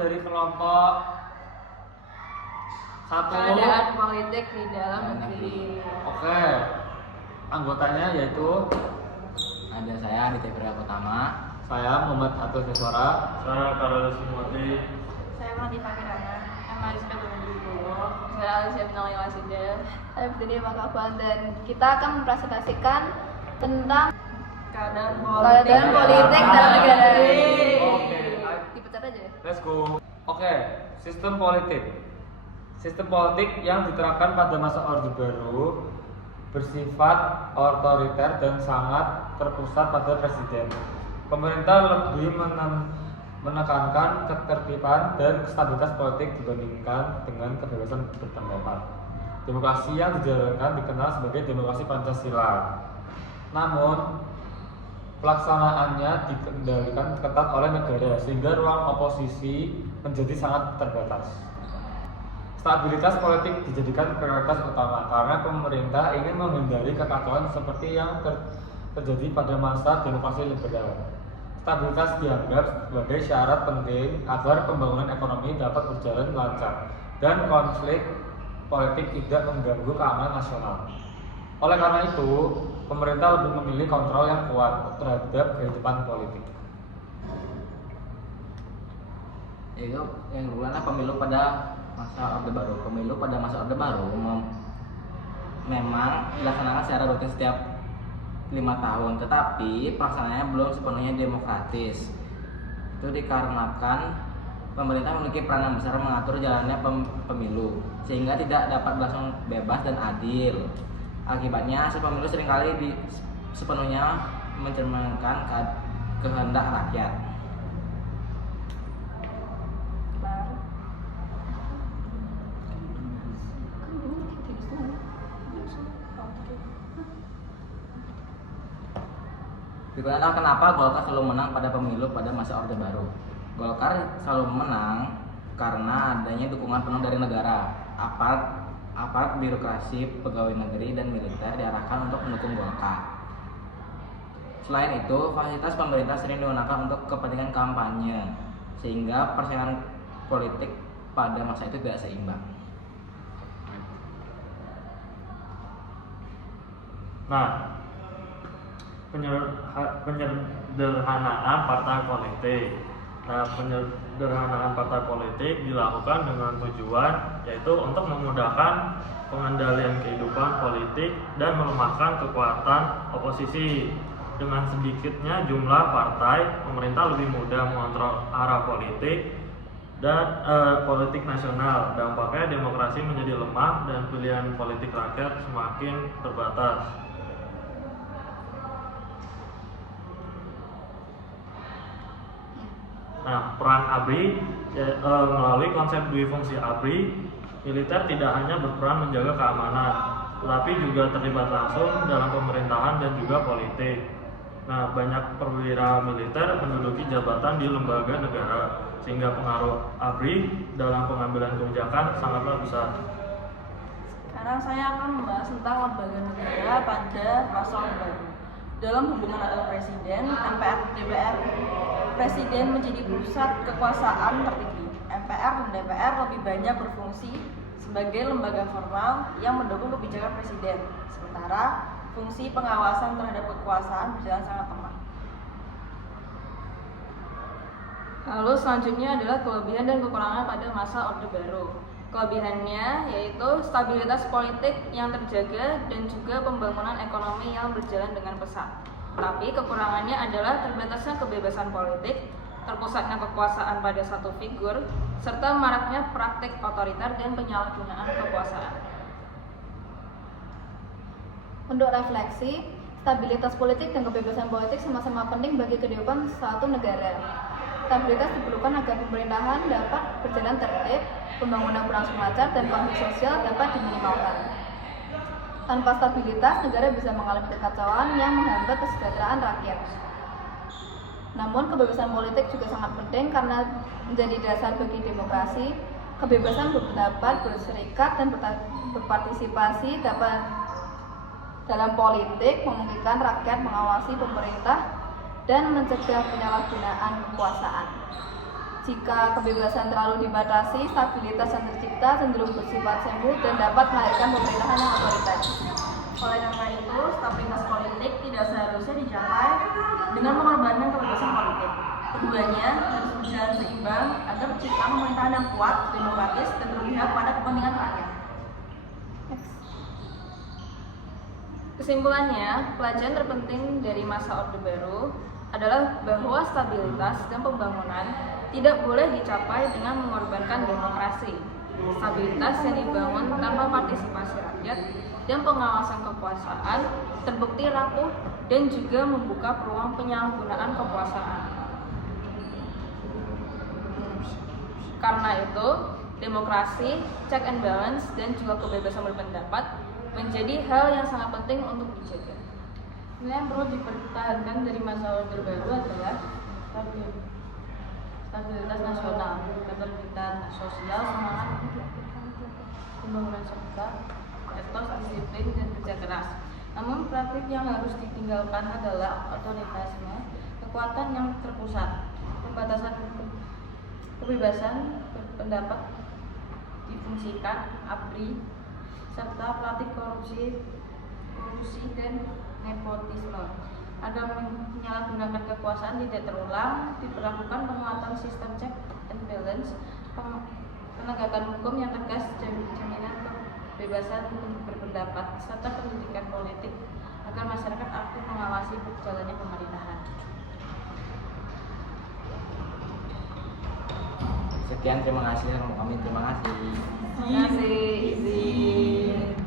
dari kelompok satu. Keadaan politik di dalam negeri. Oke. Anggotanya yaitu Ada saya Aditya Pria Utama. saya Muhammad Atul Siswara. Saya Karolus Sumati. Saya Mati Fakirana. Rizka Bumendribowo. Saya Alicia Binali Wasida. Saya Budi Makaban dan kita akan mempresentasikan tentang keadaan politik dalam negara ini. Oke. Dipecat aja ya. Let's go. Oke, sistem politik. Sistem politik yang diterapkan pada masa Orde Baru bersifat otoriter dan sangat terpusat pada presiden. Pemerintah lebih menekankan ketertiban dan stabilitas politik dibandingkan dengan kebebasan berpendapat. Demokrasi yang dijalankan dikenal sebagai demokrasi Pancasila. Namun, pelaksanaannya dikendalikan ketat oleh negara sehingga ruang oposisi menjadi sangat terbatas. Stabilitas politik dijadikan prioritas utama karena pemerintah ingin menghindari kekacauan seperti yang terjadi pada masa demokrasi liberal. Stabilitas dianggap sebagai syarat penting agar pembangunan ekonomi dapat berjalan lancar dan konflik politik tidak mengganggu keamanan nasional. Oleh karena itu, pemerintah lebih memilih kontrol yang kuat terhadap kehidupan politik. Itu yang kedua pemilu pada masa Orde Baru. Pemilu pada masa Orde Baru memang dilaksanakan secara rutin setiap 5 tahun, tetapi pelaksanaannya belum sepenuhnya demokratis. Itu dikarenakan pemerintah memiliki peranan besar mengatur jalannya pemilu, sehingga tidak dapat berlangsung bebas dan adil. Akibatnya hasil pemilu seringkali sepenuhnya mencerminkan kehendak rakyat. Dikarenakan kenapa Golkar selalu menang pada pemilu pada masa Orde Baru. Golkar selalu menang karena adanya dukungan penuh dari negara. Aparat birokrasi, pegawai negeri, dan militer diarahkan untuk mendukung Golkar. Selain itu, fasilitas pemerintah sering digunakan untuk kepentingan kampanye, sehingga persaingan politik pada masa itu tidak seimbang. Nah, penyederhanaan partai politik. Nah, penyederhanaan partai politik dilakukan dengan tujuan yaitu untuk memudahkan pengendalian kehidupan politik dan melemahkan kekuatan oposisi. Dengan sedikitnya jumlah partai, pemerintah lebih mudah mengontrol arah politik dan politik nasional. Dampaknya demokrasi menjadi lemah dan pilihan politik rakyat semakin terbatas. Nah, peran ABRI melalui konsep duifungsi ABRI, militer tidak hanya berperan menjaga keamanan, tetapi juga terlibat langsung dalam pemerintahan dan juga politik. Nah, banyak perwira militer menduduki jabatan di lembaga negara, sehingga pengaruh ABRI dalam pengambilan kebijakan sangatlah besar. Sekarang saya akan membahas tentang lembaga negara pada masa Orde Baru. Dalam hubungan antara Presiden, MPR, DPR, Presiden menjadi pusat kekuasaan tertinggi. MPR dan DPR lebih banyak berfungsi sebagai lembaga formal yang mendukung kebijakan Presiden, sementara fungsi pengawasan terhadap kekuasaan berjalan sangat lemah. Lalu selanjutnya adalah kelebihan dan kekurangan pada masa Orde Baru. Kelebihannya yaitu stabilitas politik yang terjaga dan juga pembangunan ekonomi yang berjalan dengan pesat. Tapi kekurangannya adalah terbatasnya kebebasan politik, terpusatnya kekuasaan pada satu figur, serta maraknya praktik otoriter dan penyalahgunaan kekuasaan. Untuk refleksi, stabilitas politik dan kebebasan politik sama-sama penting bagi kehidupan suatu negara. Stabilitas diperlukan agar pemerintahan dapat berjalan tertib, pembangunan berlangsung lancar, dan konflik sosial dapat diminimalkan. Tanpa stabilitas, negara bisa mengalami kekacauan yang menghambat kesejahteraan rakyat. Namun, kebebasan politik juga sangat penting karena menjadi dasar bagi demokrasi. Kebebasan berpendapat, berserikat, dan berpartisipasi dalam politik memungkinkan rakyat mengawasi pemerintah dan mencegah penyalahgunaan kekuasaan. Jika kebebasan terlalu dibatasi, stabilitas yang tercipta cenderung bersifat semu dan dapat melahirkan pemerintahan yang otoriter. Oleh karena itu, stabilitas politik tidak seharusnya dicapai dengan mengorbankan kebebasan politik. Keduanya harus berjalan seimbang agar tercipta pemerintahan yang kuat, demokratis, dan berpihak pada kepentingan rakyat. Kesimpulannya, pelajaran terpenting dari masa Orde Baru adalah bahwa stabilitas dan pembangunan tidak boleh dicapai dengan mengorbankan demokrasi. Stabilitas yang dibangun tanpa partisipasi rakyat dan pengawasan kekuasaan terbukti rapuh dan juga membuka peluang penyalahgunaan kekuasaan. Karena itu, demokrasi, check and balance, dan juga kebebasan berpendapat menjadi hal yang sangat penting untuk dijaga. Nilai yang perlu dipertahankan dari masa Orde Baru adalah stabilitas nasional, ketertiban sosial, semangat pembangunan serta etos, disiplin, dan kerja keras. Namun praktik yang harus ditinggalkan adalah otoritarisme, kekuatan yang terpusat, pembatasan kebebasan berpendapat difungsikan, ABRI, serta praktik korupsi dan nepotisme. Agar menyalahgunakan kekuasaan tidak terulang, diberlakukan penguatan sistem check and balance, penegakan hukum yang tegas, jaminan kebebasan berpendapat, serta pendidikan politik agar masyarakat aktif mengawasi berjalannya pemerintahan. Sekian, terima kasih. Terima kasih. Terima kasih.